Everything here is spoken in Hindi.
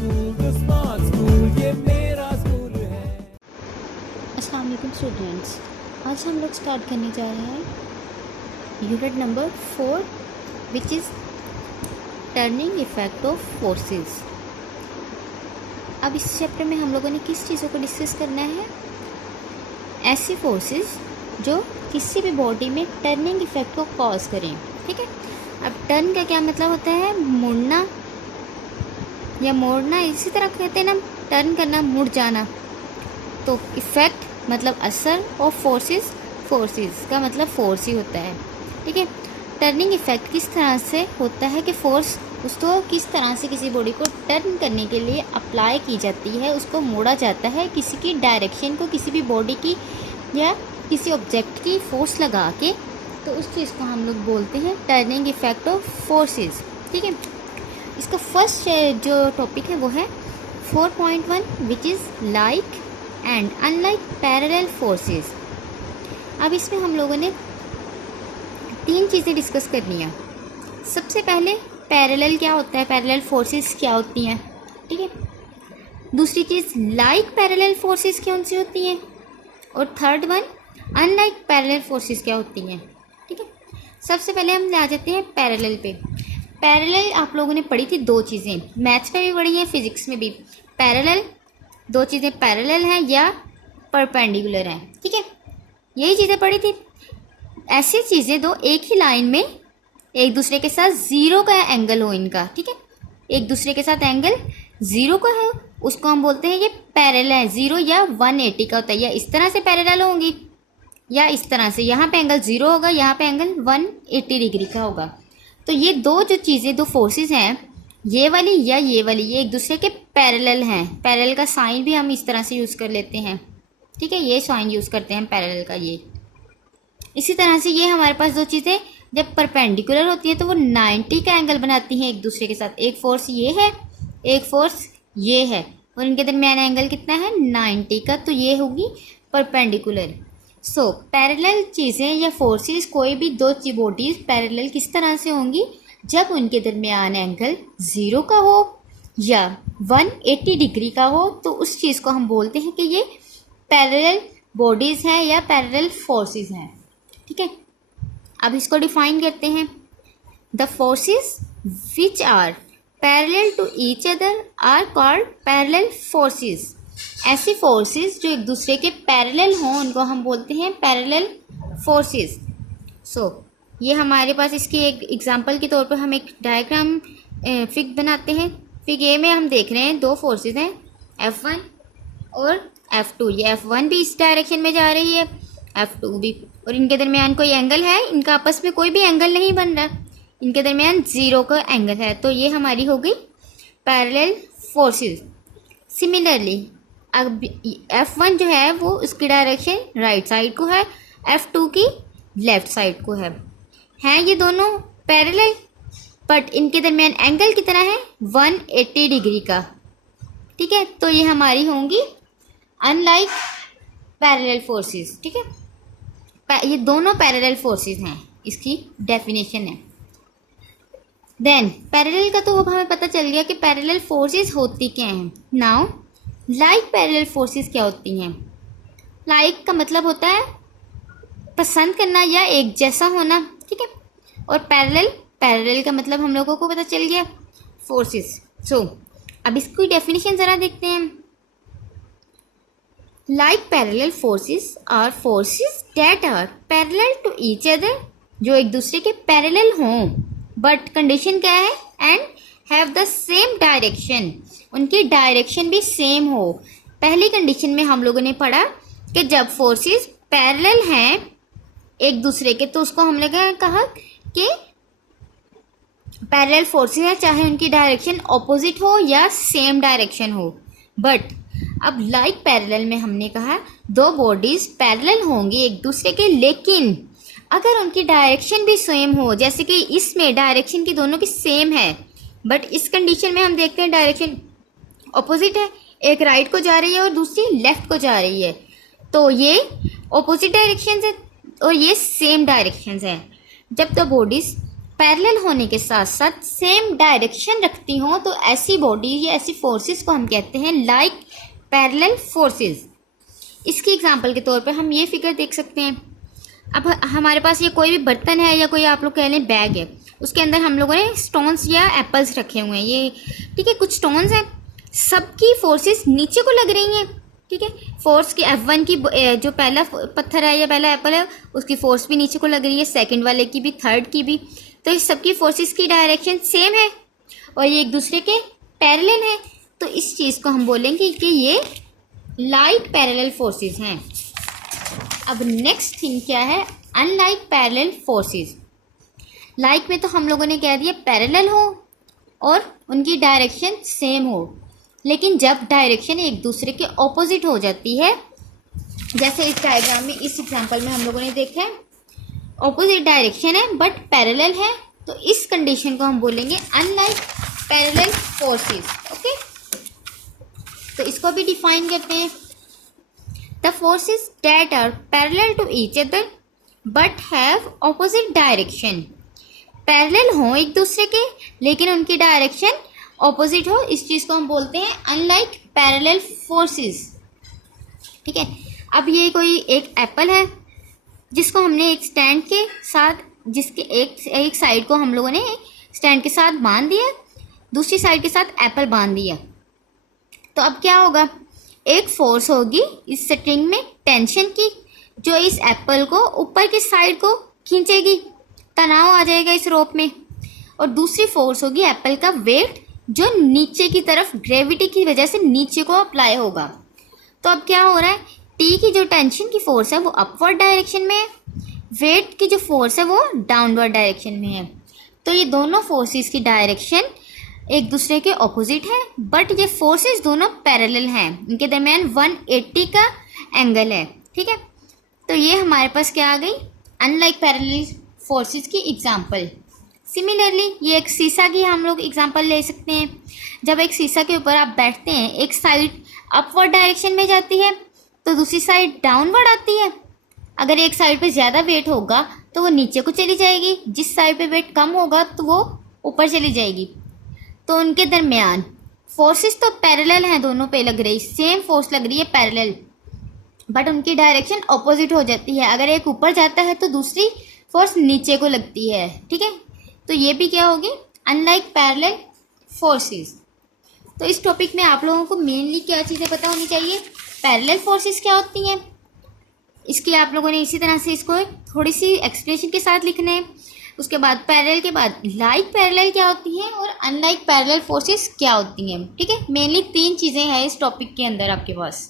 स्मार्ट स्कूल, ये मेरा स्कूल है। अस्सलाम वालेकुम स्टूडेंट्स, आज हम लोग स्टार्ट करने जा रहे हैं unit number 4 which is turning effect of forces. अब इस चैप्टर में हम लोगों ने किस चीज़ों को डिस्कस करना है? ऐसी फोर्सेस जो किसी भी बॉडी में टर्निंग इफेक्ट को कॉज करें। ठीक है, अब टर्न का क्या मतलब होता है? मुड़ना या मोड़ना, इसी तरह कहते हैं ना, टर्न करना, मुड़ जाना। तो इफ़ेक्ट मतलब असर, और फोर्सेस का मतलब फोर्स ही होता है। ठीक है, टर्निंग इफ़ेक्ट किस तरह से होता है कि फोर्स उसको किस तरह से किसी बॉडी को टर्न करने के लिए अप्लाई की जाती है, उसको मोड़ा जाता है किसी की डायरेक्शन को, किसी भी बॉडी की या किसी ऑब्जेक्ट की फोर्स लगा के, तो उस चीज़ को हम लोग बोलते हैं टर्निंग इफ़ेक्ट ऑफ फोर्सेस। ठीक है, इसका फर्स्ट जो टॉपिक है वो है 4.1 which is like and unlike parallel forces. अब इसमें हम लोगों ने 3 चीज़ें डिस्कस करनी है। सबसे पहले पैरेलल क्या होता है, पैरेलल फोर्सेस क्या होती हैं। ठीक है, दूसरी चीज़ लाइक पैरेलल फोर्सेस कौन सी होती हैं, और third one unlike parallel forces क्या होती हैं। ठीक है, सबसे पहले हम आ जाते हैं पैरेलल पे। पैरेलल आप लोगों ने पढ़ी थी 2 चीज़ें, मैथ्स में भी पढ़ी हैं, फिजिक्स में भी। पैरेलल 2 चीज़ें पैरेलल हैं या परपेंडिकुलर हैं। ठीक है, यही चीज़ें पढ़ी थी। ऐसी चीज़ें दो एक ही लाइन में एक दूसरे के साथ 0 का एंगल हो इनका। ठीक है, एक दूसरे के साथ एंगल 0 का है, उसको हम बोलते हैं ये पैरेलल है। 0 या 180 का होता है, या इस तरह से पैरेलल होंगी या इस तरह से। यहाँ पे एंगल 0 होगा, यहाँ पे एंगल 180 डिग्री का होगा। तो ये दो जो चीज़ें, दो फोर्सेस हैं, ये वाली या ये वाली, ये एक दूसरे के पैरेलल हैं। पैरेलल का साइन भी हम इस तरह से यूज़ कर लेते हैं। ठीक है, ये साइन यूज़ करते हैं पैरेलल का। ये इसी तरह से ये हमारे पास 2 चीज़ें जब परपेंडिकुलर होती है तो वो 90 का एंगल बनाती हैं एक दूसरे के साथ। एक फोर्स ये है, एक फोर्स ये है, और इनके दरमियान एंगल कितना है? 90 का। तो ये होगी परपेंडिकुलर। सो पैरेलल चीज़ें या फोर्सेस, कोई भी 2 बॉडीज़ पैरेलल किस तरह से होंगी? जब उनके दरमियान एंगल 0 का हो या 180 डिग्री का हो, तो उस चीज़ को हम बोलते हैं कि ये पैरेलल बॉडीज़ हैं या पैरेलल फोर्सेस हैं। ठीक है, अब इसको डिफाइन करते हैं। The forces which are parallel to each other are called parallel forces. ऐसी फोर्सेस जो एक दूसरे के पैरेलल हों उनको हम बोलते हैं पैरेलल फोर्सेस। सो ये हमारे पास इसकी एक एग्जांपल के तौर पर हम एक डायग्राम फिग बनाते हैं। फिग ए में हम देख रहे हैं 2 फोर्सेस हैं, F1 और F2। ये F1 भी इस डायरेक्शन में जा रही है, F2 भी, और इनके दरमियान कोई एंगल है? इनका आपस में कोई भी एंगल नहीं बन रहा, इनके दरमियान 0 का एंगल है। तो ये हमारी हो गई पैरेलल फोर्सेस। सिमिलरली अब F1 जो है वो उसकी डायरेक्शन राइट साइड को है, F2 की लेफ़्ट साइड को है। हैं ये दोनों पैरेलल, बट इनके दरमियान एंगल कितना है? 180 डिग्री का। ठीक है, तो ये हमारी होंगी अनलाइक पैरेलल फोर्सेस। ठीक है, ये दोनों पैरेलल फोर्सेस हैं, इसकी डेफिनेशन है। देन पैरेलल का तो अब हमें पता चल गया कि पैरेलल फोर्सेस होती क्या हैं। नाउ लाइक पैरेलल फोर्सेस क्या होती हैं? लाइक का मतलब होता है पसंद करना या एक जैसा होना। ठीक है, और पैरेलल का मतलब हम लोगों को पता चल गया, फोर्सेस। सो अब इसकी डेफिनेशन ज़रा देखते हैं। Like parallel forces are forces that are parallel to each other, जो एक दूसरे के पैरेलल हों, बट कंडीशन क्या है? And have the same direction, उनकी डायरेक्शन भी सेम हो। पहली कंडीशन में हम लोगों ने पढ़ा कि जब फोर्सेस पैरेलल हैं एक दूसरे के, तो उसको हम लोगों ने कहा कि पैरेलल फोर्सेस हैं, चाहे उनकी डायरेक्शन ऑपोजिट हो या सेम डायरेक्शन हो। बट अब लाइक पैरेलल में हमने कहा 2 बॉडीज़ पैरेलल होंगी एक दूसरे के, लेकिन अगर उनकी डायरेक्शन भी सेम हो, जैसे कि इसमें डायरेक्शन की दोनों की सेम है, बट इस कंडीशन में हम देखते हैं डायरेक्शन ऑपोजिट है, एक राइट को जा रही है और दूसरी लेफ़्ट को जा रही है, तो ये ऑपोजिट डायरेक्शन है और ये सेम डायरेक्शन है। जब 2 बॉडीज़ पैरेलल होने के साथ साथ सेम डायरेक्शन रखती हों तो ऐसी बॉडी या ऐसी फोर्सेस को हम कहते हैं लाइक पैरेलल फोर्सेस। इसकी एग्जांपल के तौर पे हम ये फिगर देख सकते हैं। अब हमारे पास ये कोई भी बर्तन है या कोई आप लोग कह लें बैग है, उसके अंदर हम लोगों ने स्टोन्स या एप्पल्स रखे हुए हैं, ये ठीक है, कुछ स्टोन्स हैं, सबकी फोर्सेस नीचे को लग रही हैं, ठीक है। फोर्स की F1 की जो पहला पत्थर है या पहला एप्पल है उसकी फोर्स भी नीचे को लग रही है, सेकंड वाले की भी, थर्ड की भी। तो इस सबकी फोर्सेस की डायरेक्शन सेम है और ये एक दूसरे के पैरेलल है, तो इस चीज़ को हम बोलेंगे कि ये लाइक पैरेलल फोर्सेस हैं। अब नेक्स्ट थिंग क्या है, अनलाइक पैरेलल फोर्सेस। लाइक में तो हम लोगों ने कह दिया पैरेलल हो और उनकी डायरेक्शन सेम हो, लेकिन जब डायरेक्शन एक दूसरे के ऑपोजिट हो जाती है, जैसे इस डायग्राम में, इस एग्जांपल में हम लोगों ने देखा है ऑपोजिट डायरेक्शन है बट पैरेलल है, तो इस कंडीशन को हम बोलेंगे अनलाइक पैरेलल फोर्सेस। ओके, तो इसको भी डिफाइन करते हैं। The forces that are parallel to each other but have opposite direction. Parallel हो एक दूसरे के लेकिन उनकी डायरेक्शन ऑपोजिट हो, इस चीज़ को हम बोलते हैं अनलाइक पैरेलल फोर्सेस। ठीक है, अब ये कोई एक एप्पल है जिसको हमने एक स्टैंड के साथ, जिसके एक साइड को हम लोगों ने स्टैंड के साथ बांध दिया, दूसरी साइड के साथ एप्पल बांध दिया। तो अब क्या होगा, एक फोर्स होगी इस स्ट्रिंग में टेंशन की, जो इस एप्पल को ऊपर की साइड को खींचेगी, तनाव आ जाएगा इस रोप में, और दूसरी फोर्स होगी एप्पल का वेट, जो नीचे की तरफ ग्रेविटी की वजह से नीचे को अप्लाई होगा। तो अब क्या हो रहा है, टी की जो टेंशन की फोर्स है वो अपवर्ड डायरेक्शन में है, वेट की जो फोर्स है वो डाउनवर्ड डायरेक्शन में है। तो ये दोनों फोर्सेस की डायरेक्शन एक दूसरे के ऑपोजिट है, बट ये फोर्सेस दोनों पैरेलल हैं, इनके दरमियान 180 का एंगल है। ठीक है, तो ये हमारे पास क्या आ गई, अनलाइक पैरेलल फोर्सेस की एग्जांपल। सिमिलरली ये एक शीशा की हम लोग एग्जांपल ले सकते हैं। जब एक शीशा के ऊपर आप बैठते हैं, एक साइड अपवर्ड डायरेक्शन में जाती है तो दूसरी साइड डाउनवर्ड आती है। अगर एक साइड पे ज़्यादा वेट होगा तो वो नीचे को चली जाएगी, जिस साइड पे वेट कम होगा तो वो ऊपर चली जाएगी। तो उनके दरमियान फोर्सेस तो पैरेलल हैं, दोनों पे लग रही, सेम फोर्स लग रही है पैरेलल, बट उनकी डायरेक्शन ऑपोजिट हो जाती है। अगर एक ऊपर जाता है तो दूसरी फोर्स नीचे को लगती है। ठीक है, तो ये भी क्या होगी, अनलाइक पैरेलल फोर्सेस। तो इस टॉपिक में आप लोगों को मेनली क्या चीज़ें पता होनी चाहिए, पैरेलल फोर्सेस क्या होती हैं, इसकी आप लोगों ने इसी तरह से इसको थोड़ी सी एक्सप्लेनेशन के साथ लिखना है। उसके बाद पैरेलल के बाद लाइक पैरेलल क्या होती हैं और अनलाइक पैरेलल फोर्सेस क्या होती हैं। ठीक है, मेनली 3 चीज़ें हैं इस टॉपिक के अंदर आपके पास।